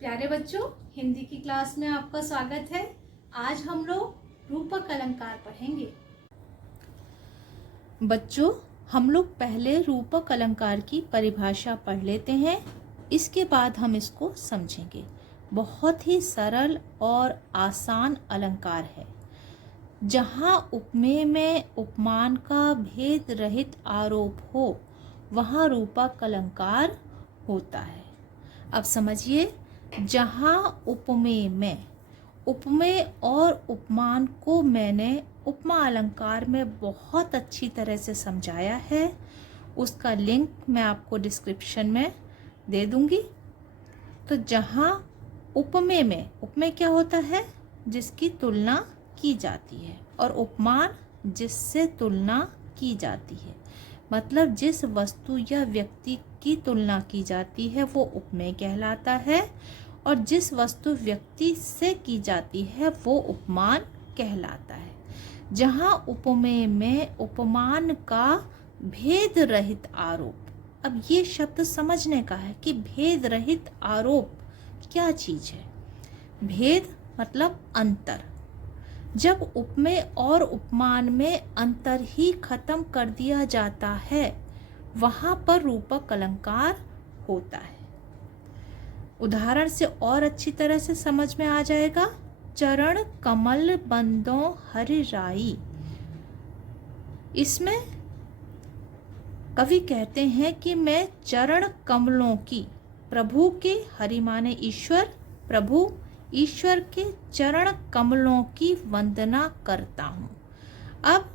प्यारे बच्चों, हिंदी की क्लास में आपका स्वागत है। आज हम लोग रूपक अलंकार पढ़ेंगे। बच्चों, हम लोग पहले रूपक अलंकार की परिभाषा पढ़ लेते हैं, इसके बाद हम इसको समझेंगे। बहुत ही सरल और आसान अलंकार है। जहाँ उपमेय में उपमान का भेद रहित आरोप हो, वहाँ रूपक अलंकार होता है। अब समझिए, जहाँ उपमेय में उपमेय और उपमान को मैंने उपमा अलंकार में बहुत अच्छी तरह से समझाया है, उसका लिंक मैं आपको डिस्क्रिप्शन में दे दूंगी। तो जहाँ उपमेय में, उपमेय क्या होता है? जिसकी तुलना की जाती है, और उपमान जिससे तुलना की जाती है। मतलब जिस वस्तु या व्यक्ति की तुलना की जाती है वो उपमेय कहलाता है, और जिस वस्तु व्यक्ति से की जाती है वो उपमान कहलाता है। जहाँ उपमेय में उपमान का भेद रहित आरोप। अब ये शब्द समझने का है कि भेद रहित आरोप क्या चीज है। भेद मतलब अंतर। जब उपमेय और उपमान में अंतर ही खत्म कर दिया जाता है, वहां पर रूपक अलंकार होता है। उदाहरण से और अच्छी तरह से समझ में आ जाएगा। चरण कमल बंदों हरि राई। इसमें कवि कहते हैं कि मैं चरण कमलों की, प्रभु के, हरि माने ईश्वर, प्रभु ईश्वर के चरण कमलों की वंदना करता हूँ। अब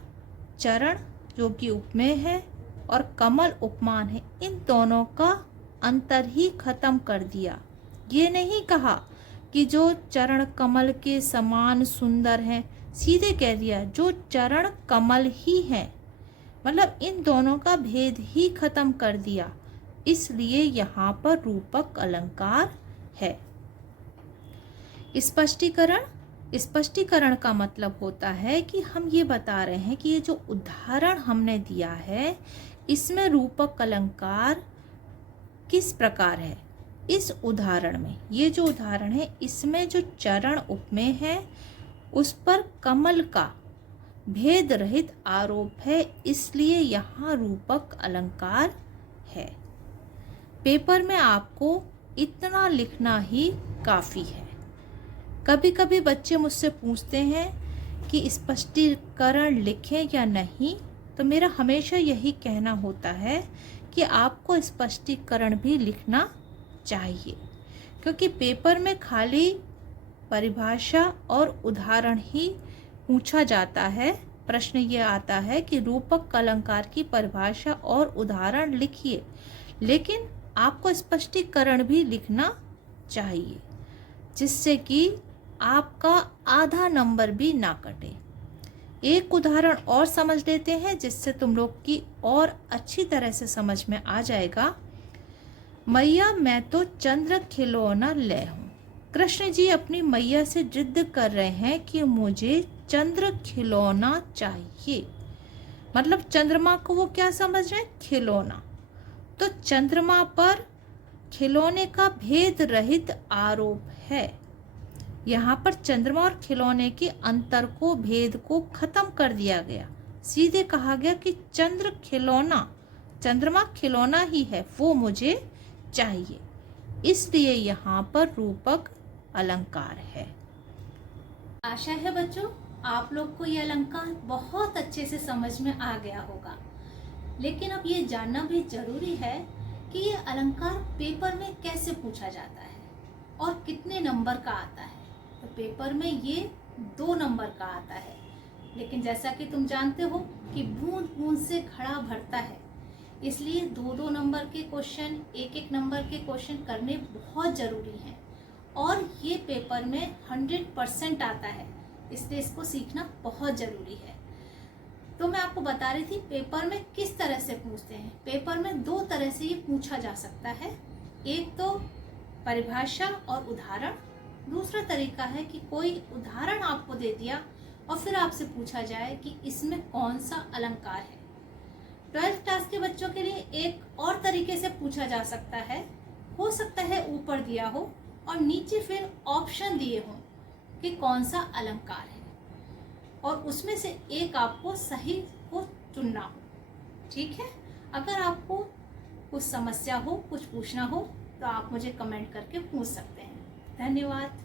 चरण जो कि उपमेय है और कमल उपमान है, इन दोनों का अंतर ही खत्म कर दिया। ये नहीं कहा कि जो चरण कमल के समान सुंदर हैं, सीधे कह दिया जो चरण कमल ही हैं। मतलब इन दोनों का भेद ही खत्म कर दिया, इसलिए यहाँ पर रूपक अलंकार है। स्पष्टीकरण का मतलब होता है कि हम ये बता रहे हैं कि ये जो उदाहरण हमने दिया है, इसमें रूपक अलंकार किस प्रकार है। इस उदाहरण में, ये जो उदाहरण है, इसमें जो चरण उपमेय है उस पर कमल का भेद रहित आरोप है, इसलिए यहाँ रूपक अलंकार है। पेपर में आपको इतना लिखना ही काफ़ी है। कभी कभी बच्चे मुझसे पूछते हैं कि स्पष्टीकरण लिखें या नहीं, तो मेरा हमेशा यही कहना होता है कि आपको स्पष्टीकरण भी लिखना चाहिए, क्योंकि पेपर में खाली परिभाषा और उदाहरण ही पूछा जाता है। प्रश्न ये आता है कि रूपक अलंकार की परिभाषा और उदाहरण लिखिए, लेकिन आपको स्पष्टीकरण भी लिखना चाहिए, जिससे कि आपका आधा नंबर भी ना कटे। एक उदाहरण और समझ लेते हैं, जिससे तुम लोग की और अच्छी तरह से समझ में आ जाएगा। मैया मैं तो चंद्र खिलौना ले हूँ। कृष्ण जी अपनी मैया से जिद कर रहे हैं कि मुझे चंद्र खिलौना चाहिए। मतलब चंद्रमा को वो क्या समझ रहे हैं? खिलौना। तो चंद्रमा पर खिलौने का भेद रहित आरोप है। यहाँ पर चंद्रमा और खिलौने के अंतर को, भेद को खत्म कर दिया गया। सीधे कहा गया कि चंद्रमा खिलौना ही है, वो मुझे चाहिए। इसलिए यहाँ पर रूपक अलंकार है। आशा है बच्चों, आप लोग को ये अलंकार बहुत अच्छे से समझ में आ गया होगा। लेकिन अब ये जानना भी जरूरी है कि ये अलंकार पेपर में कैसे पूछा जाता है और कितने नंबर का आता है। तो पेपर में ये 2 नंबर का आता है, लेकिन जैसा कि तुम जानते हो कि बूंद बूंद से घड़ा भरता है, इसलिए 2-2 नंबर के क्वेश्चन, 1-1 नंबर के क्वेश्चन करने बहुत ज़रूरी हैं। और ये पेपर में 100% आता है, इसलिए इसको सीखना बहुत ज़रूरी है। तो मैं आपको बता रही थी पेपर में किस तरह से पूछते हैं। पेपर में 2 तरह से ये पूछा जा सकता है। एक तो परिभाषा और उदाहरण, दूसरा तरीका है कि कोई उदाहरण आपको दे दिया और फिर आपसे पूछा जाए कि इसमें कौन सा अलंकार है। 12th क्लास के बच्चों के लिए एक और तरीके से पूछा जा सकता है। हो सकता है ऊपर दिया हो और नीचे फिर ऑप्शन दिए हों कि कौन सा अलंकार है, और उसमें से एक आपको सही को चुनना हो। ठीक है, अगर आपको कुछ समस्या हो, कुछ पूछना हो, तो आप मुझे कमेंट करके पूछ सकते हैं। धन्यवाद।